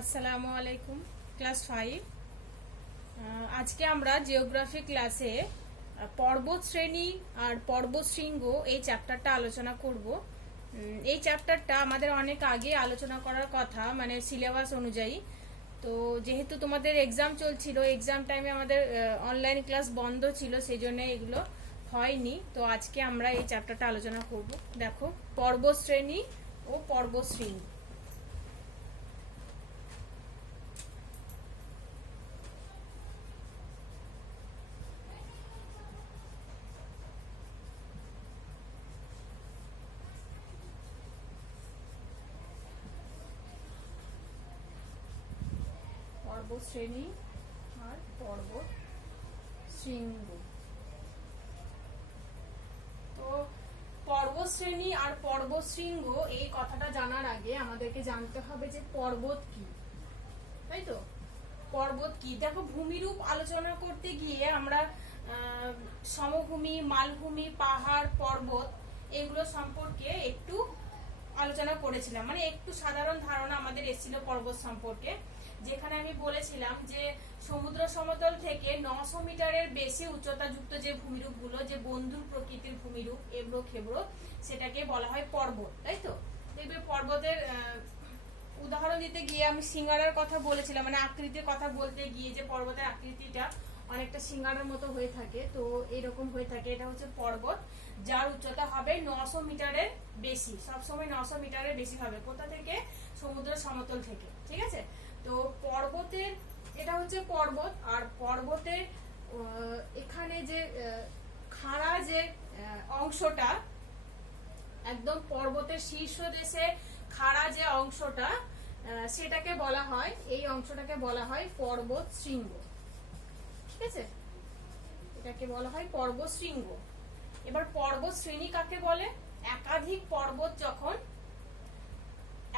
আসসালামু আলাইকুম। ক্লাস 5 আজকে আমরা জিওগ্রাফি ক্লাসে পর্বত শ্রেণী আর পর্বত শৃঙ্গ এই চ্যাপ্টারটা আলোচনা করব। এই চ্যাপ্টারটা আমাদের অনেক আগে আলোচনা করার কথা, মানে সিলেবাস অনুযায়ী। তো যেহেতু তোমাদের এক্সাম চলছিল, এক্সাম টাইমে আমাদের অনলাইন ক্লাস বন্ধ ছিল, সেই জন্য এগুলো হয়নি। তো আজকে আমরা এই চ্যাপ্টারটা আলোচনা করব। দেখো, পর্বত শ্রেণী ও পর্বত শৃঙ্গ। পর্বত শ্রেণী আর পর্বত শৃঙ্গ। তো পর্বত শ্রেণী আর পর্বত শৃঙ্গ এই কথাটা জানার আগে আমাদেরকে জানতে হবে যে পর্বত কি, তাই তো? পর্বত কি? দেখো, ভূমিরূপ আলোচনা করতে গিয়ে আমরা সমভূমি, মালভূমি, পাহাড়, পর্বত এগুলো সম্পর্কে একটু আলোচনা করেছিলাম, মানে একটু সাধারণ ধারণা আমাদের এসেছিল পর্বত সম্পর্কে। যেখানে আমি বলেছিলাম যে সমুদ্র সমতল থেকে 900 মিটারের বেশি উচ্চতাযুক্ত যে ভূমিরূপগুলো, যে বন্ধুর প্রকৃতির ভূমিরূপ এবড়ো খেবড়ো, সেটাকে বলা হয় পর্বত, তাই তো? দেখবে পর্বতের উদাহরণ দিতে গিয়ে আমি সিঙ্গারার কথা বলেছিলাম, মানে আকৃতির কথা বলতে গিয়ে যে পর্বতের আকৃতিটা অনেকটা সিঙ্গারার মতো হয়ে থাকে। তো এইরকম হয়ে থাকে, এটা হচ্ছে পর্বত যার উচ্চতা হবে 900 মিটারের বেশি। সবসময় 900 মিটারের বেশি হবে। কোথা থেকে? সমুদ্র সমতল থেকে, ঠিক আছে? তো পর্বতের, এটা হচ্ছে পর্বত। আর পর্বতের এখানে যে খাড়া যে অংশটা, একদম পর্বতের শীর্ষ দেশে খাড়া যে অংশটা, সেটাকে বলা হয়, এই অংশটাকে বলা হয় পর্বত শৃঙ্গ, ঠিক আছে? এটাকে বলা হয় পর্বত শৃঙ্গ। এবার পর্বত শ্রেণী কাকে বলে? একাধিক পর্বত যখন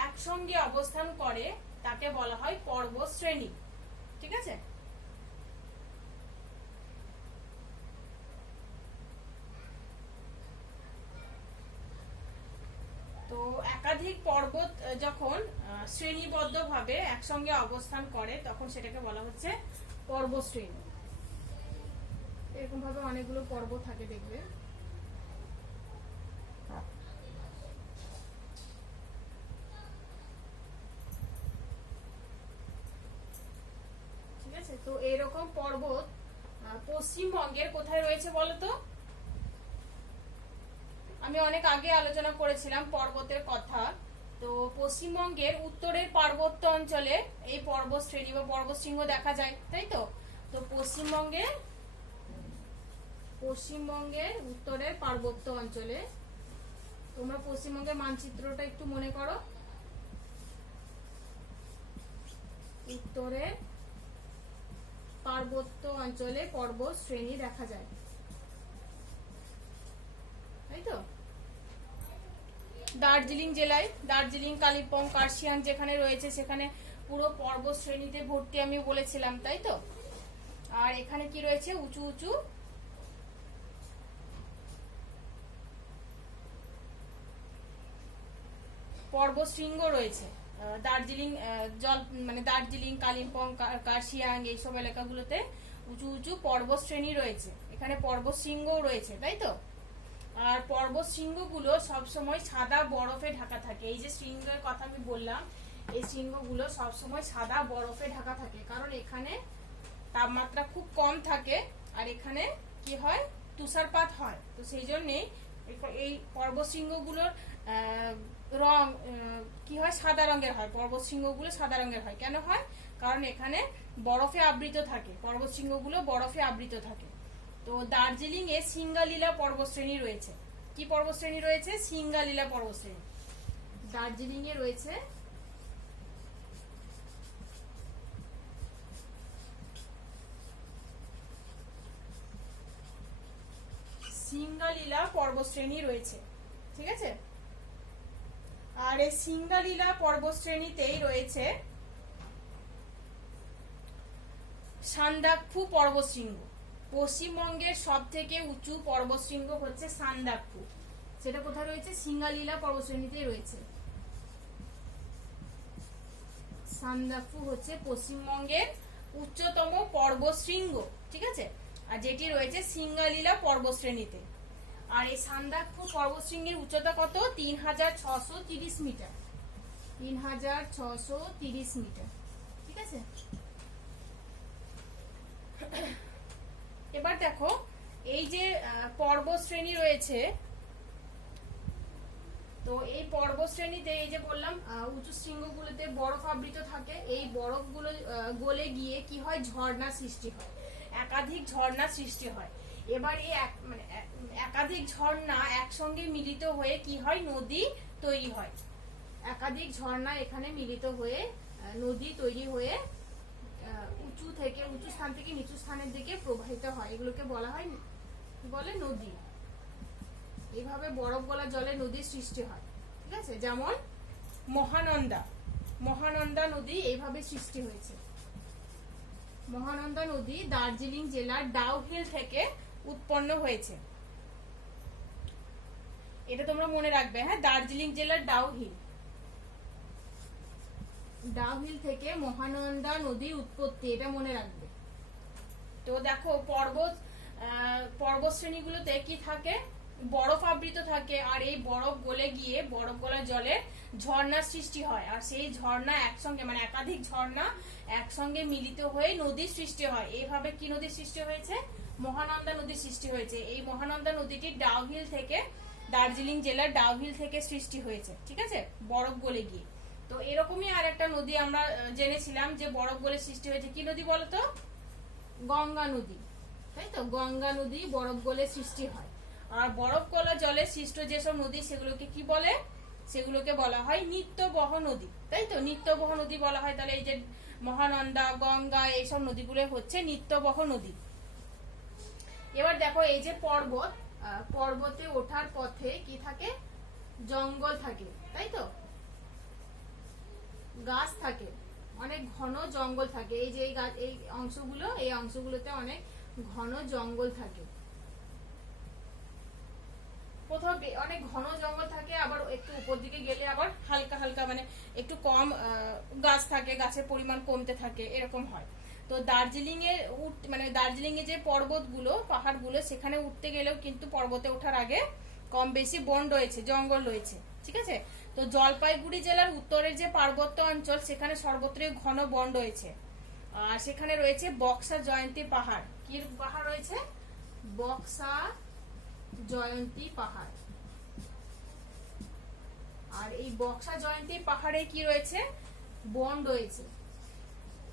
একসঙ্গে অবস্থান করে তাকে বলা হয় পর্বত শ্রেণী, ঠিক আছে? তো একাধিক পর্বত যখন শ্রেণীবদ্ধভাবে একসঙ্গে অবস্থান করে তখন সেটাকে বলা হচ্ছে পর্বত শ্রেণী। এরকম ভাবে অনেকগুলো পর্বত থাকে, দেখবে। ঠিক আছে, তো এরকম পর্বত পশ্চিমবঙ্গের কোথায় রয়েছে বলতো? আমি অনেক আগে আলোচনা করেছিলাম পর্বতের কথা। তো পশ্চিমবঙ্গের উত্তরের পার্বত্য অঞ্চলে এই পর্বত শ্রেণী বা পর্বত শৃঙ্গ দেখা যায়, তাই তো? তো পশ্চিমবঙ্গের উত্তরের পার্বত্য অঞ্চলে, তোমরা পশ্চিমবঙ্গের মানচিত্রটা একটু মনে করো। উত্তরের পার্বত্য অঞ্চলে পর্বত শ্রেণী দেখা যায়, তাই তো? দার্জিলিং জেলায়, দার্জিলিং, কালিম্পং, কার্শিয়াং যেখানে রয়েছে সেখানে পুরো পর্বত শ্রেণীতে ভর্তি, আমি বলেছিলাম, তাই তো? আর এখানে কি রয়েছে? উঁচু উঁচু পর্বত শৃঙ্গ রয়েছে। দার্জিলিং মানে দার্জিলিং, কালিম্পং, কার্শিয়াং এইসব এলাকাগুলোতে উঁচু উঁচু পর্বত শ্রেণী রয়েছে। এখানে পর্বত শৃঙ্গও রয়েছে, তাই তো? আর পর্বত শৃঙ্গগুলো সবসময় সাদা বরফে ঢাকা থাকে। এই যে শৃঙ্গের কথা আমি বললাম, এই শৃঙ্গগুলো সবসময় সাদা বরফে ঢাকা থাকে, কারণ এখানে তাপমাত্রা খুব কম থাকে আর এখানে কি হয়? তুষারপাত হয়। তো সেই জন্যেই এই পর্বত শৃঙ্গগুলোর রং কি হয়? সাদা রঙের হয়। পর্বত শৃঙ্গগুলো সাদা রঙের হয়। কেন হয়? কারণ এখানে বরফে আবৃত থাকে, পর্বত শৃঙ্গগুলো বরফে আবৃত থাকে। তো দার্জিলিং এ সিঙ্গালীলা পর্বতশ্রেণী রয়েছে। কি পর্বতশ্রেণী রয়েছে? সিঙ্গালীলা পর্বতশ্রেণী দার্জিলিং এ রয়েছে। সিঙ্গালীলা পর্বতশ্রেণী রয়েছে, ঠিক আছে? আর এই সিঙ্গালীলা পর্বতশ্রেণীতেই রয়েছে সান্দাকফু পর্বতশৃঙ্গ। পশ্চিমবঙ্গের সব থেকে উঁচু পর্বতশৃঙ্গ হচ্ছে সান্দাকফু। সেটা কোথায় রয়েছে? সিঙ্গালীলা পর্বতশ্রেণীতেই রয়েছে। সান্দাকফু হচ্ছে পশ্চিমবঙ্গের উচ্চতম পর্বতশৃঙ্গ, ঠিক আছে, আর যেটি রয়েছে সিঙ্গালীলা পর্বতশ্রেণীতে। আর এই সান্দাকফু পর্বতশৃঙ্গের উচ্চতা কত? 3630 মিটার। 3630 মিটার, ঠিক আছে। এবার দেখো এই যে পর্বত শ্রেণী রয়েছে, তো এই পর্বত শ্রেণীতে এই যে বললাম উঁচু শৃঙ্গগুলোতে বরফ আবৃত থাকে। এই বরফগুলো গলে গিয়ে কি হয়? ঝর্ণা সৃষ্টি হয়, একাধিক ঝর্ণা সৃষ্টি হয়। এবার এই একাধিক ঝর্ণা একসঙ্গে মিলিত হয়ে কি হয়? নদী তৈরি হয়। একাধিক ঝর্ণা এখানে মিলিত হয়ে নদী তৈরি হয়ে উঁচু স্থান থেকে নিচু স্থানের দিকে প্রবাহিত হয়। এগুলোকে বলা হয় বলে নদী। এইভাবে বরফ গলা জলে নদীর সৃষ্টি হয়, ঠিক আছে। যেমন মহানন্দা নদী এইভাবে সৃষ্টি হয়েছে। মহানন্দা নদী দার্জিলিং জেলার ডাউহিল থেকে উৎপন্ন হয়েছে। এটা তোমরা মনে রাখবে, হ্যাঁ, দার্জিলিং জেলার ডাউহিল থেকে মহানন্দা নদীর উৎপত্তি, এটা মনে রাখবে। তো দেখো পর্বত শ্রেণীগুলোতে কি থাকে? বরফ আবৃত থাকে, আর এই বরফ গলে গিয়ে বরফ গলা জলে ঝর্ণার সৃষ্টি হয়। আর সেই ঝর্ণা একসঙ্গে মানে একাধিক ঝর্ণা একসঙ্গে মিলিত হয়ে নদীর সৃষ্টি হয়। এইভাবে কি নদীর সৃষ্টি হয়েছে? মহানন্দা নদীর সৃষ্টি হয়েছে। এই মহানন্দা নদীটি ডাউহিল থেকে, দার্জিলিং জেলার ডাউহিল থেকে সৃষ্টি হয়েছে, ঠিক আছে, বরফ গলে গিয়ে। তো এরকমই আর একটা নদী আমরা জেনেছিলাম যে বরফ গলে সৃষ্টি হয়েছে। কি নদী বলতো? গঙ্গা নদী, তাই তো। গঙ্গা নদী বরফ গলে সৃষ্টি হয়। আর বরফ গলা জলে সৃষ্ট যেসব নদী সেগুলোকে কি বলে? সেগুলোকে বলা হয় নিত্যবহ নদী, তাই তো। নিত্যবহ নদী বলা হয়। তাহলে এই যে মহানন্দা, গঙ্গা, এইসব নদীগুলো হচ্ছে নিত্যবহ নদী। এবার দেখো এই যে পর্বতে ওঠার পথে কি থাকে? জঙ্গল থাকে, তাই তো, গাছ থাকে, অনেক ঘন জঙ্গল থাকে। এই যে এই অংশগুলোতে অনেক ঘন জঙ্গল থাকে। প্রথমে অনেক ঘন জঙ্গল থাকে, আবার একটু উপর দিকে গেলে আবার হালকা হালকা মানে একটু কম গাছ থাকে, গাছের পরিমাণ কমতে থাকে, এরকম হয়। তো দার্জিলিং এ যে পর্বতগুলো, পাহাড়গুলো, সেখানে উঠতে গেলেও কিন্তু পর্বতে ওঠার আগে কম বেশি বন রয়েছে, জঙ্গল রয়েছে, ঠিক আছে। তো জলপাইগুড়ি জেলার উত্তরের যে পার্বত্য অঞ্চল, সেখানে সর্বত্রই ঘন বন রয়েছে। আর সেখানে রয়েছে বক্সা জয়ন্তী পাহাড়। কি পাহাড় রয়েছে? বক্সা জয়ন্তী পাহাড়। আর এই বক্সা জয়ন্তী পাহাড়ে কি রয়েছে? বন রয়েছে।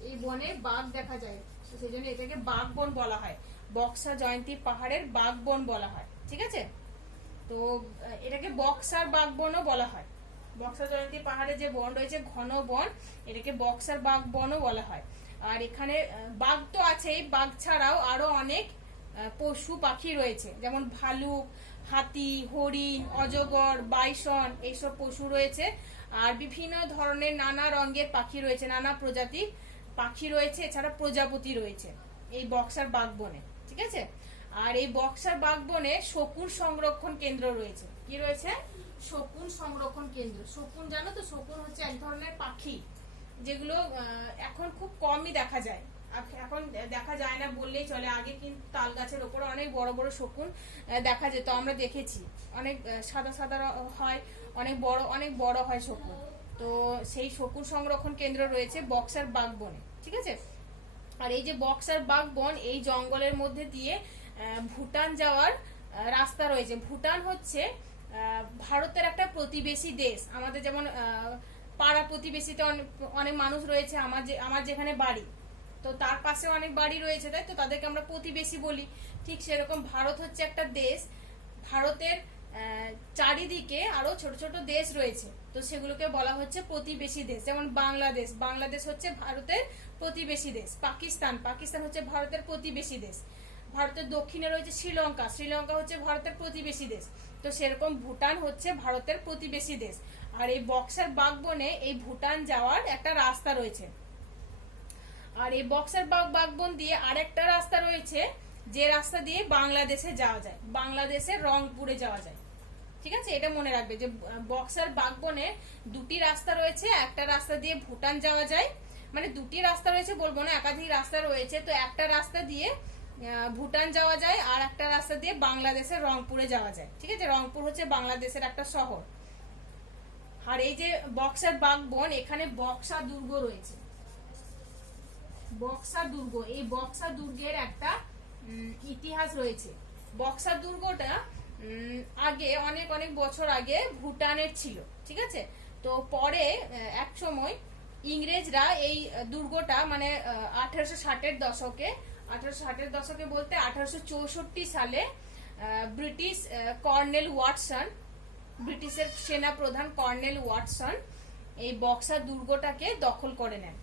এই বনে বাঘ দেখা যায়, সেই জন্য এটাকে বাঘ বন বলা হয়। বক্সা জয়ন্তী পাহাড়ের বাঘ বন বলা হয়, ঠিক আছে। তো এটাকে বক্সার বাঘ বনও বলা হয়। বক্সা জয়ন্তী পাহাড়ে যে বন রয়েছে, ঘন বন, এটাকে বক্সার বাঘ বনও বলা হয়। আর এখানে বাঘ তো আছেই, বাঘ ছাড়াও আরো অনেক পশু পাখি রয়েছে, যেমন ভালুক, হাতি, হরিণ, অজগর, বাইসন, এইসব পশু রয়েছে। আর বিভিন্ন ধরনের নানা রঙের পাখি রয়েছে, নানা প্রজাতির পাখি রয়েছে, এছাড়া প্রজাপতি রয়েছে এই বক্সার বাঘ বনে, ঠিক আছে। আর এই বক্সার বাঘ বনে শকুন সংরক্ষণ কেন্দ্র রয়েছে। কি রয়েছে? শকুন সংরক্ষণ কেন্দ্র। শকুন জানো তো? শকুন হচ্ছে এক ধরনের পাখি, যেগুলো এখন খুব কমই দেখা যায়। এখন দেখা যায় না বললেই চলে। আগে কিন্তু তাল গাছের ওপরে অনেক বড় বড় শকুন দেখা যেত, আমরা দেখেছি। অনেক সাদা সাদা হয়, অনেক বড় হয় শকুন। তো সেই শকুন সংরক্ষণ কেন্দ্র রয়েছে বক্সার বাঘ বনে, ঠিক আছে। আর এই যে বক্সার বাঘ বন, এই জঙ্গলের মধ্যে দিয়ে ভুটান যাওয়ার রাস্তা রয়েছে। ভুটান হচ্ছে ভারতের একটা প্রতিবেশী দেশ। আমাদের যেমন পাড়া প্রতিবেশীতে অনেক মানুষ রয়েছে, আমার যেখানে বাড়ি, তো তার পাশে অনেক বাড়ি রয়েছে, তাই তো, তাদেরকে আমরা প্রতিবেশী বলি। ঠিক সেরকম ভারত হচ্ছে একটা দেশ। ভারতের চারিদিকে আরো ছোট ছোট দেশ রয়েছে, তো সেগুলোকে বলা হচ্ছে প্রতিবেশী দেশ। যেমন বাংলাদেশ হচ্ছে ভারতের প্রতিবেশী দেশ। পাকিস্তান হচ্ছে ভারতের প্রতিবেশী দেশ। ভারতের দক্ষিণে রয়েছে শ্রীলঙ্কা হচ্ছে ভারতের প্রতিবেশী দেশ। তো সেরকম ভুটান হচ্ছে ভারতের প্রতিবেশী দেশ। আর এই বক্সার বাঘ বনে এই ভুটান যাওয়ার একটা রাস্তা রয়েছে। আর এই বক্সার বাঘ বন দিয়ে আরেকটা রাস্তা রয়েছে, যে রাস্তা দিয়ে বাংলাদেশে যাওয়া যায়, বাংলাদেশের রংপুরে যাওয়া যায়, ঠিক আছে, এটা মনে রাখবে যে বক্সার বাগবনে দুটি রাস্তা রয়েছে। একটা রাস্তা দিয়ে ভুটান যাওয়া যায়, মানে দুটি রাস্তা রয়েছে বলবো না, একাধিক রাস্তা রয়েছে। তো একটা রাস্তা দিয়ে ভুটান যাওয়া যায়, আর একটা রাস্তা দিয়ে বাংলাদেশের রংপুরে যাওয়া যায়। ঠিক আছে, রংপুর হচ্ছে বাংলাদেশের একটা শহর। আর এই যে বক্সার বাগবন, এখানে বক্সা দুর্গ রয়েছে। বক্সা দুর্গ, এই বক্সা দুর্গের একটা ইতিহাস রয়েছে। বক্সা দুর্গটা আগে অনেক অনেক বছর আগে ভুটানের ছিল। ঠিক আছে, তো পরে এক সময় ইংরেজরা এই দুর্গটা মানে 1860-এর দশকে, 1860-এর দশকে বলতে 1864 সালে ব্রিটিশ কর্নেল ওয়াটসন, ব্রিটিশের সেনা প্রধান কর্নেল ওয়াটসন এই বক্সা দুর্গটাকে দখল করে নেন।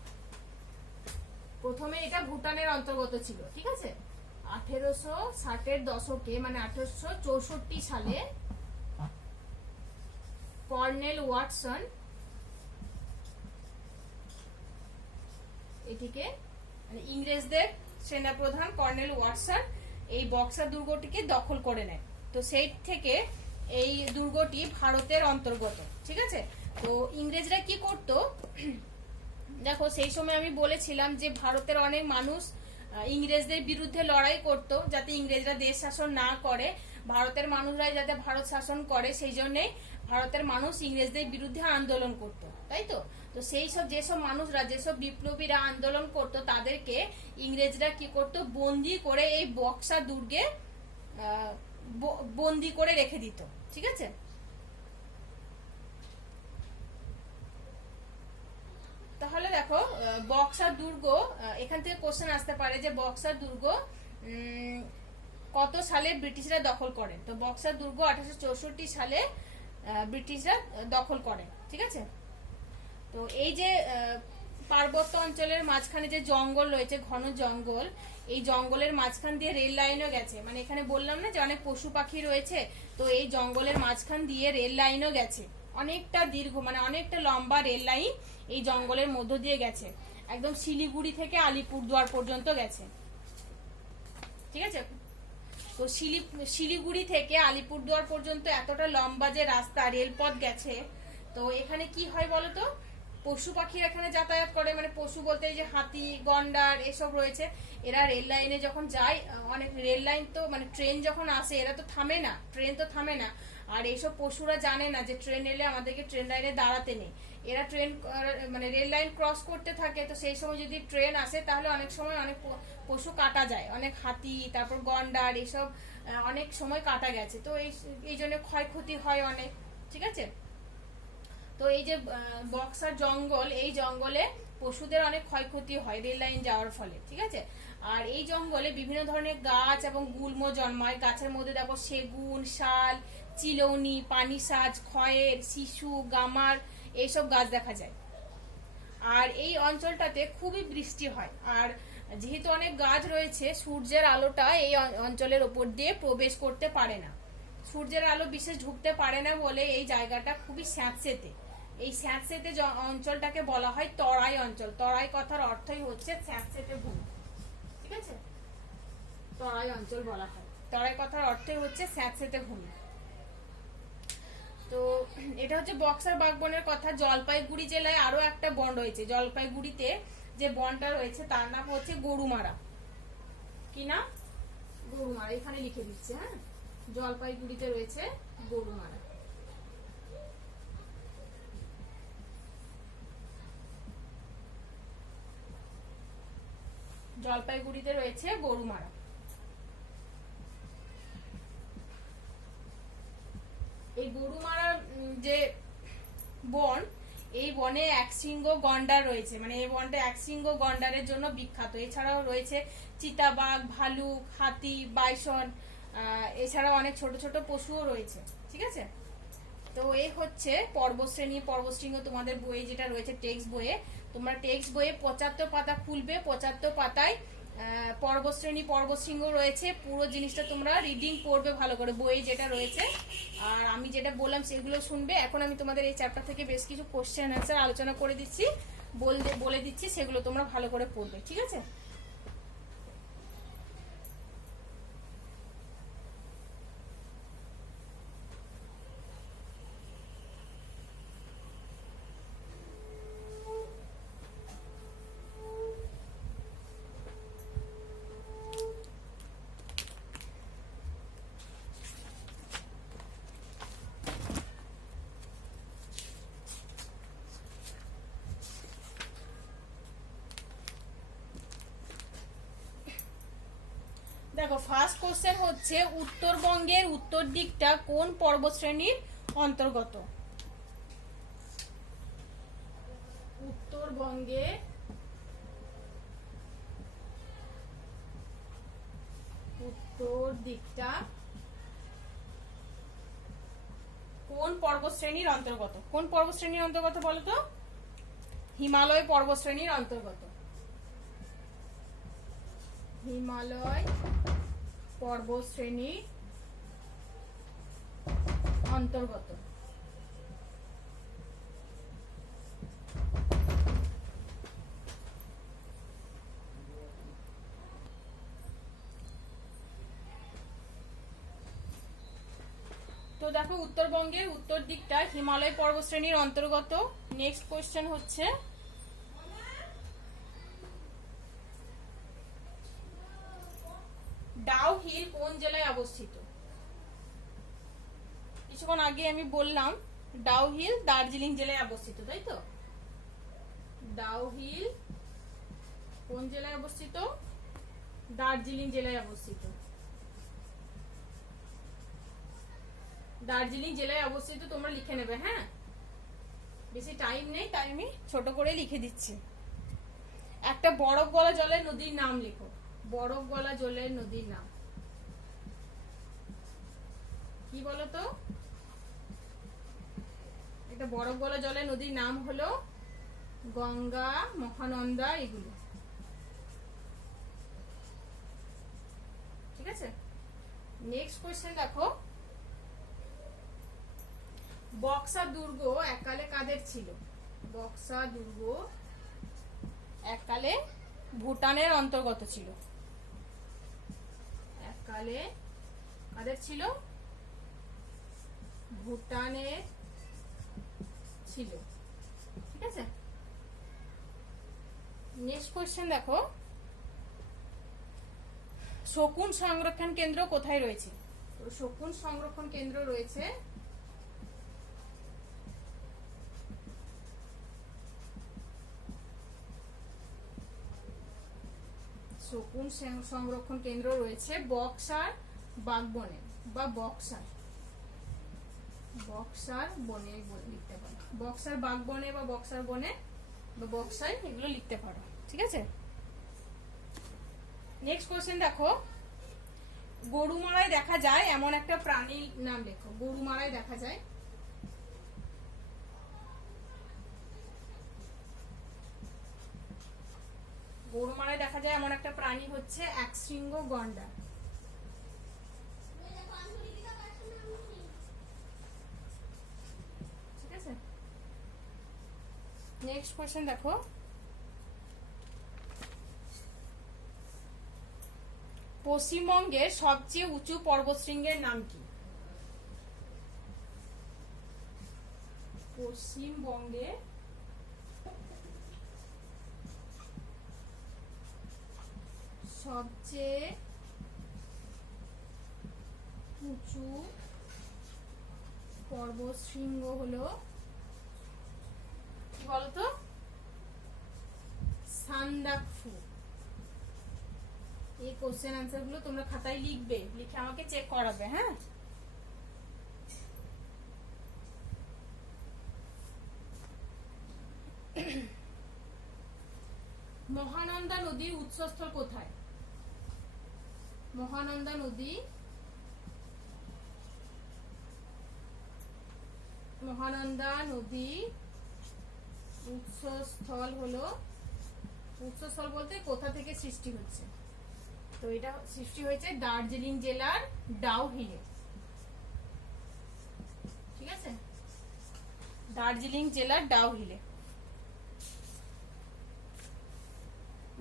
প্রথমে এটা ভুটানের অন্তর্গত ছিল। ঠিক আছে, 1860-এর দশকে মানে 1864 সালে কর্নেল ওয়াটসন এটিকে, মানে ইংরেজদের সেনাপ্রধান কর্নেল ওয়াটসন এই বক্সা দুর্গটিকে দখল করে নেয়। তো সেই থেকে এই দুর্গটি ভারতের অন্তর্গত। ঠিক আছে, তো ইংরেজরা কি করত, দেখো সেই সময় আমি বলেছিলাম যে ভারতের অনেক মানুষ ইংরেজদের বিরুদ্ধে লড়াই করত যাতে ইংরেজরা দেশ শাসন না করে, ভারতের মানুষরাই যাতে ভারত শাসন করে, সেই জন্যই ভারতের মানুষ ইংরেজদের বিরুদ্ধে আন্দোলন করত, তাই তো। তো সেই সব যেসব মানুষরা, যেসব বিপ্লবীরা আন্দোলন করত, তাদেরকে ইংরেজরা কি করত, বন্দি করে এই বক্সা দুর্গে বন্দি করে রেখে দিত। ঠিক আছে, তাহলে দেখো বক্সার দুর্গ, এখান থেকে কোশ্চেন আসতে পারে যে বক্সার দুর্গ কত সালে ব্রিটিশরা দখল করেন। তো বক্সার দুর্গ 1864 সালে ব্রিটিশরা দখল করেন। ঠিক আছে, তো এই যে পার্বত্য অঞ্চলের মাঝখানে যে জঙ্গল রয়েছে, ঘন জঙ্গল, এই জঙ্গলের মাঝখান দিয়ে রেল লাইনও গেছে। মানে এখানে বললাম না যে অনেক পশু পাখি রয়েছে, তো এই জঙ্গলের মাঝখান দিয়ে রেল লাইনও গেছে। অনেকটা দীর্ঘ, মানে অনেকটা লম্বা রেল লাইন এই জঙ্গলের মধ্য দিয়ে গেছে, একদম শিলিগুড়ি থেকে আলিপুরদুয়ার পর্যন্ত গেছে। ঠিক আছে, তো শিলিগুড়ি থেকে আলিপুরদুয়ার পর্যন্ত এতটা লম্বা যে রাস্তা, রেলপথ গেছে। তো এখানে কি হয় বলতো, পশু পাখির এখানে যাতায়াত করে, মানে পশু বলতে এই যে হাতি, গন্ডার এসব রয়েছে, এরা রেল লাইনে যখন যায়, অনেক রেল লাইন তো মানে ট্রেন যখন আসে এরা তো থামে না, ট্রেন তো থামে না, আর এইসব পশুরা জানে না যে ট্রেন এলে আমাদেরকে ট্রেন লাইনে দাঁড়াতে নেই, এরা ট্রেন মানে রেল লাইন ক্রস করতে থাকে। তো সেই সময় যদি ট্রেন আসে তাহলে অনেক সময় অনেক পশু কাটা যায়, অনেক হাতি, তারপর গন্ডার এসব অনেক সময় কাটা গেছে। তো এই জন্য ক্ষয়ক্ষতি হয় অনেক। ঠিক আছে, তো এই যে বক্সার জঙ্গল, এই জঙ্গলে পশুদের অনেক ক্ষয়ক্ষতি হয় রেল লাইন যাওয়ার ফলে। ঠিক আছে, আর এই জঙ্গলে বিভিন্ন ধরনের গাছ এবং গুল্ম জন্মায়। গাছের মধ্যে দেখো সেগুন, শাল, চিলৌনি, পানিসাজ, খয়ের, শিশু, গামার এইসব গাছ দেখা যায়। আর এই অঞ্চলটাতে খুবই বৃষ্টি হয়, আর যেহেতু অনেক গাছ রয়েছে, সূর্যের আলোটা এই অঞ্চলের উপর দিয়ে প্রবেশ করতে পারে না, সূর্যের আলো বিশেষ ঢুকতে পারে না বলে এই জায়গাটা খুবই স্যাঁতসেঁতে। এই স্যাঁতসেঁতে অঞ্চলটাকে বলা হয় তরাই অঞ্চল। তরাই কথার অর্থই হচ্ছে স্যাঁতসেঁতে ভূমি। ঠিক আছে, তরাই অঞ্চল বলা হয়, তরাই কথার অর্থই হচ্ছে স্যাঁতসেঁতে ভূমি। তো এটা হচ্ছে বক্সার বাগবনের কথা। জলপাইগুড়ি জেলায় আরো একটা বন রয়েছে, জলপাইগুড়িতে যে বনটা রয়েছে তার নাম হচ্ছে গরুমারা। কি না? গরুমারা, এখানে লিখে দিচ্ছে। হ্যাঁ, জলপাইগুড়িতে রয়েছে গরুমারা। জলপাইগুড়িতে রয়েছে গরুমারা। এই গরুমারার যে বন, এই বনে একশৃঙ্গ গন্ডার রয়েছে, মানে এই বনটা একশৃঙ্গ গন্ডারের জন্য বিখ্যাত। এছাড়াও রয়েছে চিতাবাঘ, ভালুক, হাতি, বাইসন, এছাড়াও অনেক ছোট ছোট পশুও রয়েছে। ঠিক আছে, তো এই হচ্ছে পর্বতশ্রেণী পর্বতশৃঙ্গ। তোমাদের বইয়ে যেটা রয়েছে টেক্সট বইয়ে, তোমরা টেক্সট বইয়ে 75 পাতা খুলবে, 75 পাতায় পর্বতশ্রেণী পর্বতশৃঙ্গ রয়েছে। পুরো জিনিসটা তোমরা রিডিং পড়বে ভালো করে, বইয়ে যেটা রয়েছে। আর আমি যেটা বললাম সেগুলো শুনবে। এখন আমি তোমাদের এই চ্যাপ্টার থেকে বেশ কিছু কোশ্চেন অ্যান্সার আলোচনা করে দিচ্ছি, বলে দিচ্ছি, সেগুলো তোমরা ভালো করে পড়বে। ঠিক আছে, দেখো ফার্স্ট কোশ্চেন হচ্ছে উত্তরবঙ্গের উত্তর দিকটা কোন পর্বতশ্রেণীর অন্তর্গত? উত্তরবঙ্গে উত্তর দিকটা কোন পর্বতশ্রেণীর অন্তর্গত? কোন পর্বতশ্রেণীর অন্তর্গত বলো তো? হিমালয় পর্বতশ্রেণীর অন্তর্গত। হিমালয় পর্বতশ্রেণীর অন্তর্গত। তো দেখো উত্তরবঙ্গের উত্তর দিকটা হিমালয় পর্বতশ্রেণীর অন্তর্গত। নেক্সট কোশ্চেন হচ্ছে ডাউ হিল কোন জেলায় অবস্থিত? কিছুক্ষণ আগে আমি বললাম ডাউ হিল দার্জিলিং জেলায় অবস্থিত, তাই তো? ডাউ হিল কোন জেলায় অবস্থিত? দার্জিলিং জেলায় অবস্থিত। দার্জিলিং জেলায় অবস্থিত, তোমরা লিখে নেবে। হ্যাঁ, বেশি টাইম নেই তাই আমি ছোট করে লিখে দিচ্ছি। একটা বরফ গলা জলের নদীর নাম লেখো। বরফ গলা জলের নদীর নাম কি বলো তো? একটা বরফ গলা জলের নদীর নাম হলো গঙ্গা, মহানন্দা, এগুলো। ঠিক আছে, নেক্সট কোয়েশ্চেন দেখো বক্সা দুর্গ এককালে কাদের ছিল? বক্সা দুর্গ এককালে ভুটানের অন্তর্গত ছিল। এককালে কাদের ছিল? ভুটানের ছিল। ঠিক আছে, নেক্সট কোয়েশ্চেন দেখো শকুন সংরক্ষণ কেন্দ্র কোথায় রয়েছে? শকুন সংরক্ষণ কেন্দ্র রয়েছে শকুন সংরক্ষণ কেন্দ্র রয়েছে বক্সার বাগবনে বা বক্সার বনে লিখতে পারো। বক্সার বাগবনে বা বক্সার বনে বা বক্সায়, এগুলো লিখতে পারো। ঠিক আছে, নেক্সট কোশ্চেন দেখো গরুমারায় দেখা যায় এমন একটা প্রাণীর নাম লেখো। গরুমারায় দেখা যায় গরুমারায় দেখা যায় এমন একটা প্রাণী হচ্ছে একশৃঙ্গ গন্ডার। ঠিক আছে, নেক্সট কোশ্চেন দেখো পশ্চিমবঙ্গের সবচেয়ে উঁচু পর্বতশৃঙ্গের নাম কি? পশ্চিমবঙ্গে সবচেয়ে উঁচু পর্বতশৃঙ্গ হলো কি বলতো? সান্দাকফু। এই কোশ্চেন আনসার গুলো তোমরা খাতায় লিখবে, লিখে আমাকে চেক করাবে। হ্যাঁ, মহানন্দা নদীর উৎসস্থল কোথায়? মহানন্দা নদী উৎসস্থল হলো, উৎসস্থল বলতে কোথা থেকে সৃষ্টি হচ্ছে? তো এটা সৃষ্টি হয়েছে দার্জিলিং জেলার ডাউ হিলে। ঠিক আছে, দার্জিলিং জেলার ডাউ হিলে।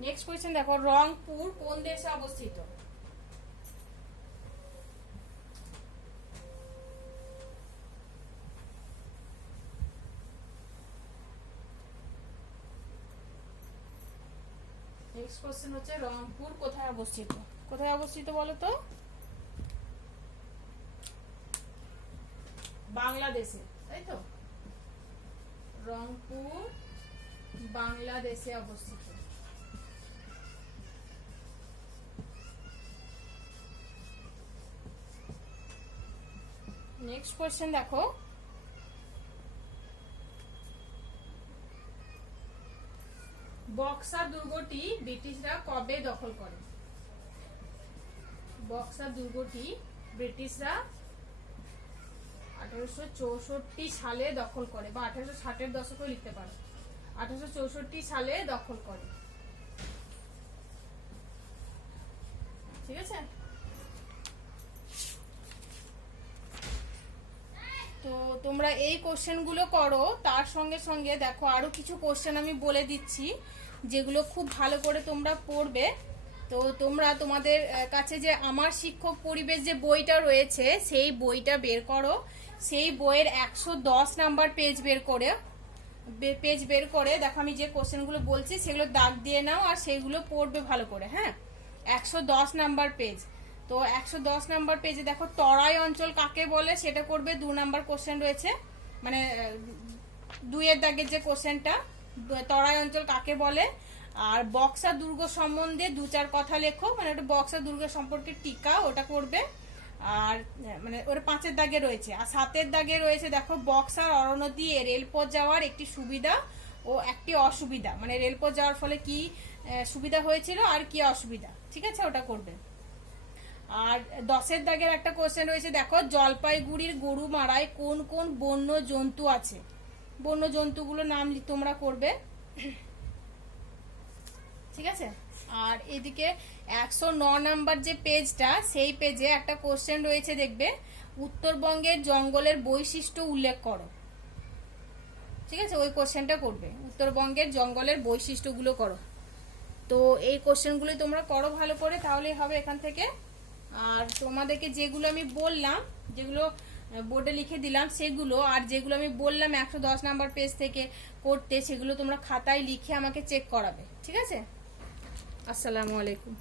নেক্সট কোয়েশ্চেন দেখো রংপুর কোন দেশে অবস্থিত? নেক্সট কোশ্চেন হচ্ছে রংপুর কোথায় অবস্থিত? কোথায় অবস্থিত বলো তো? বাংলাদেশে, তাই তো? রংপুর বাংলাদেশে অবস্থিত। নেক্সট কোশ্চেন দেখো, বক্সার দুর্গটি ব্রিটিশরা কবে দখল করে? বক্সার দুর্গটি ব্রিটিশরা 1864 সালে দখল করে, বা 1860 এর দশকে লিখতে পারো। 1864 সালে দখল করে, ঠিক আছে। তো তোমরা এই কোশ্চেন গুলো করো, তার সঙ্গে সঙ্গে দেখো আরো কিছু কোশ্চেন আমি বলে দিচ্ছি যেগুলো খুব ভালো করে তোমরা পড়বে। তো তোমরা তোমাদের কাছে যে আমার শিক্ষক পরিবেশ যে বইটা রয়েছে সেই বইটা বের করো, সেই বইয়ের 110 নাম্বার পেজ বের করে দেখো আমি যে কোশ্চেনগুলো বলছি সেগুলো দাগ দিয়ে নাও আর সেইগুলো পড়বে ভালো করে, হ্যাঁ। 110 নাম্বার পেজ। তো 110 নাম্বার পেজে দেখো তরাই অঞ্চল কাকে বলে সেটা করবে, 2 নাম্বার কোশ্চেন রয়েছে, মানে 2 এর দাগের যে কোশ্চেনটা, তরাই অঞ্চল কাকে বলে। আর বক্সার দুর্গ সম্বন্ধে 2-4 কথা লেখো, মানে ওটা বক্সার দুর্গ সম্পর্কে টিকা, ওটা করবে। আর মানে ওটা 5 এর দাগে রয়েছে। আর 7 এর দাগে রয়েছে দেখো বক্সার অরণ্য দিয়ে রেলপথ যাওয়ার একটি সুবিধা ও একটি অসুবিধা, মানে রেলপথ যাওয়ার ফলে কি সুবিধা হয়েছিল আর কি অসুবিধা, ঠিক আছে, ওটা করবে। আর 10 এর দাগের একটা কোশ্চেন রয়েছে দেখো, জলপাইগুড়ির গরুমারায় কোন কোন বন্য জন্তু আছে, বন্য জন্তুগুলোর নাম তোমরা করবে, ঠিক আছে। আর এদিকে 109 নাম্বার যে পেজটা, সেই পেজে একটা কোশ্চেন রয়েছে দেখবে, উত্তরবঙ্গের জঙ্গলের বৈশিষ্ট্য উল্লেখ করো, ঠিক আছে, ওই কোশ্চেনটা করবে, উত্তরবঙ্গের জঙ্গলের বৈশিষ্ট্যগুলো করো। তো এই কোশ্চেনগুলো তোমরা করো ভালো করে, তাহলেই হবে এখান থেকে। আর তোমাদেরকে যেগুলো আমি বললাম, যেগুলো বোর্ডে লিখে দিলাম সেগুলো, আর যেগুলো আমি বললাম 110 নাম্বার পেজ থেকে করতে, সেগুলো তোমরা খাতায় লিখে আমাকে চেক করাবে, ঠিক আছে। আসসালামু আলাইকুম।